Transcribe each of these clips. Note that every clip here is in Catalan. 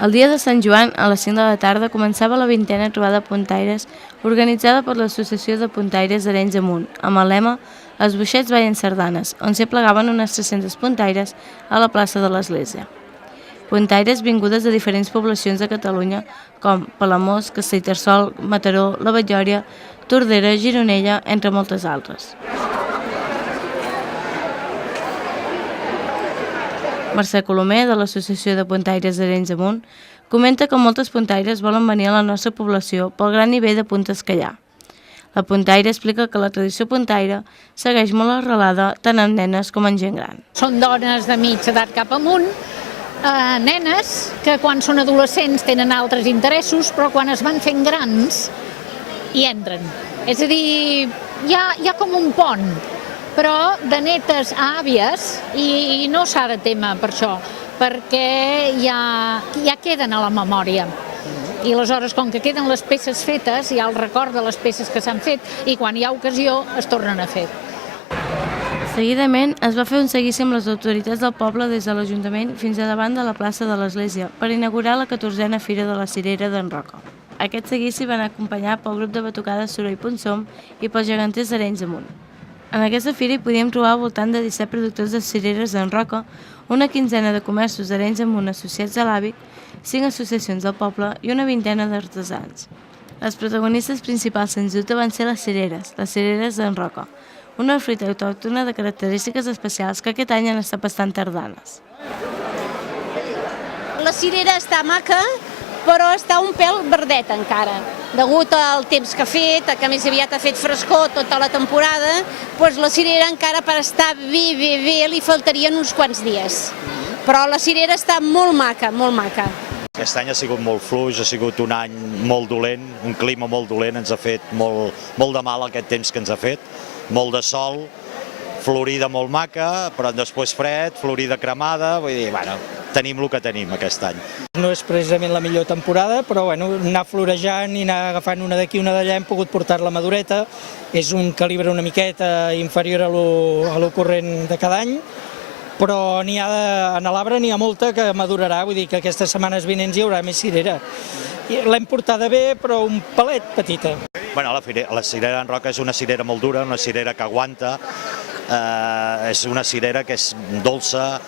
El dia de Sant Joan, a les 5 de la tarda, començava la 20a trobada puntaires organitzada per l'Associació de Puntaires d'Arenys de Munt, amb el lema «Els boixets ballen sardanes», on s'hi plegaven unes 300 puntaires a la plaça de l'Església. Puntaires vingudes de diferents poblacions de Catalunya, com Palamós, Castellterçol, Mataró, la Batllòria, Tordera, Gironella, entre moltes altres. Mercè Colomer, de l'Associació de Puntaires d'Arenys de Munt, comenta que moltes puntaires volen venir a la nostra població pel gran nivell de puntes que hi ha. La puntaire explica que la tradició puntaire segueix molt arrelada tant en nenes com en gent gran. Són dones de mitja edat cap amunt, nenes que quan són adolescents tenen altres interessos, però quan es van fent grans hi entren. És a dir, hi ha com un pont, però de netes a àvies, i no s'ha de témer per això, perquè ja queden a la memòria. I aleshores, com que queden les peces fetes, hi ha el record de les peces que s'han fet i quan hi ha ocasió es tornen a fer. Seguidament es va fer un seguici amb les autoritats del poble des de l'Ajuntament fins a davant de la plaça de l'Església per inaugurar la 14a Fira de la Cirera d'en Roca. Aquest seguici va anar acompanyat pel grup de batucades Soroll.som i pels geganters d'Arenys de Munt. En aquesta fira hi podíem trobar al voltant de 17 productors de cireres d'en Roca, una quinzena de comerços d'Arenys de Munt associats a l'hàbit, 5 associacions del poble i una vintena d'artesans. Les protagonistes principals, sens dubte, van ser les cireres d'en Roca, una fruita autòctona de característiques especials que aquest any han estat bastant tardanes. La cirera està maca, però està un pèl verdet encara. Degut al temps que ha fet, que més aviat ha fet frescor tota la temporada, doncs la cirera encara per estar bé li faltarien uns quants dies. Però la cirera està molt maca, molt maca. Aquest any ha sigut molt fluix, ha sigut un any molt dolent, un clima molt dolent, ens ha fet molt de mal aquest temps que ens ha fet, molt de sol, florida molt maca, però després fred, florida cremada, vull dir, bueno, tenim el que tenim aquest any. No és precisament la millor temporada, però bueno, anar florejant i anar agafant una d'aquí i una d'allà hem pogut portar-la madureta. És un calibre una miqueta inferior a lo corrent de cada any, però en l'arbre n'hi ha molta que madurarà, vull dir que aquestes setmanes vinents hi haurà més cirera. L'hem portada bé, però un palet petita. Bueno, la cirera en Roca és una cirera molt dura, una cirera que aguanta, és una cirera que és dolça,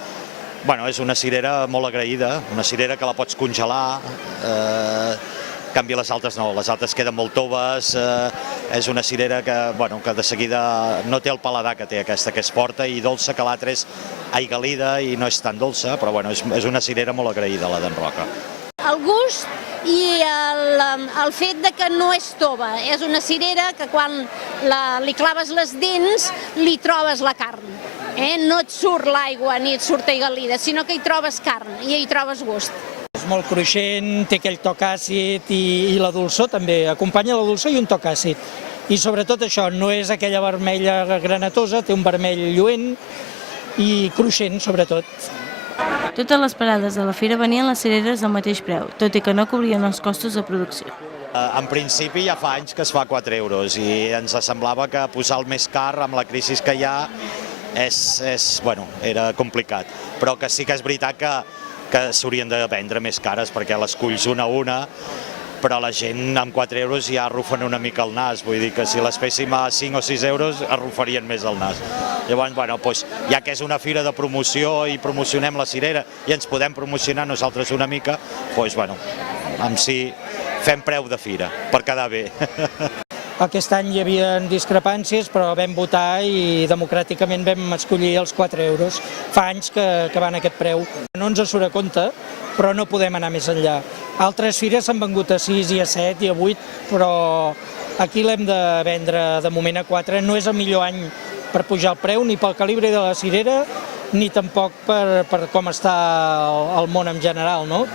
bueno, és una cirera molt agraïda, una cirera que la pots congelar, en canvi les altres no, les altres queden molt toves, és una cirera que de seguida no té el paladar que té aquesta, que és forta i dolça, que l'altra és aigualida i no és tan dolça, però bueno, és una cirera molt agraïda, la d'en Roca. El gust i el fet de que no és tova, és una cirera que quan li claves les dents li trobes la carn. No et surt l'aigua ni et surt aigualida, sinó que hi trobes carn i hi trobes gust. És molt cruixent, té aquell toc àcid i la dolçor també, acompanya la dolçor i un toc àcid. I sobretot això, no és aquella vermella granatosa, té un vermell lluent i cruixent sobretot. Totes les parades de la fira venien les cireres del mateix preu, tot i que no cobrien els costos de producció. En principi ja fa anys que es fa 4 euros i ens semblava que posar el més car amb la crisi que hi ha era complicat, però que sí que és veritat que s'haurien de vendre més cares perquè les culls una a una, però la gent amb 4 euros ja arrufen una mica el nas, vull dir que si les féssim a 5 o 6 euros arrufarien més el nas. Llavors, ja que és una fira de promoció i promocionem la cirera i ens podem promocionar nosaltres una mica, amb si fem preu de fira, per quedar bé. Aquest any hi havia discrepàncies, però vam votar i democràticament vam escollir els 4 euros. Fa anys que van a aquest preu. No ens surt a compte, però no podem anar més enllà. Altres fires s'han vengut a 6 i a 7 i a 8, però aquí l'hem de vendre de moment a 4. No és el millor any per pujar el preu, ni pel calibre de la cirera, ni tampoc per com està el món en general, no?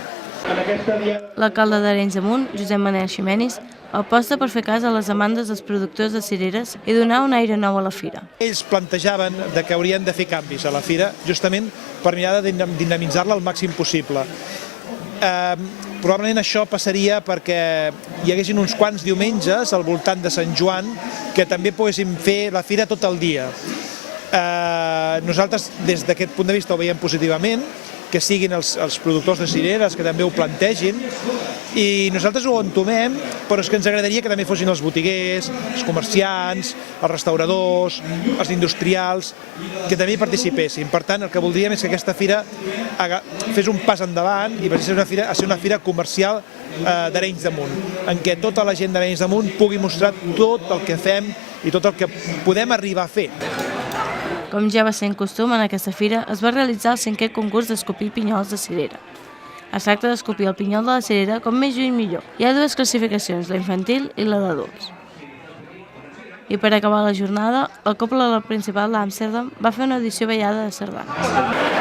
L'alcalde d'Arenys de Munt, Josep Manel Ximenis, aposta per fer cas a les demandes dels productors de cireres i donar un aire nou a la fira. Ells plantejaven que haurien de fer canvis a la fira justament per mirar de dinamitzar-la al màxim possible. Probablement això passaria perquè hi haguessin uns quants diumenges al voltant de Sant Joan que també poguéssim fer la fira tot el dia. Nosaltres des d'aquest punt de vista ho veiem positivament que siguin els productors de cireres, que també ho plantegin, i nosaltres ho entomem, però és que ens agradaria que també fossin els botiguers, els comerciants, els restauradors, els industrials, que també hi participessin. Per tant, el que voldríem és que aquesta fira fes un pas endavant i passi a ser una fira comercial d'Arenys de Munt, en què tota la gent d'Arenys de Munt pugui mostrar tot el que fem i tot el que podem arribar a fer. Com ja va ser en costum, en aquesta fira es va realitzar el 5è concurs d'escopir pinyols de cirera. Es tracta d'escopir el pinyol de la cirera com més lluny millor. Hi ha 2 classificacions, la infantil i la d'adults. I per acabar la jornada, la Cobla Principal d'Amsterdam va fer una edició ballada de sardanes.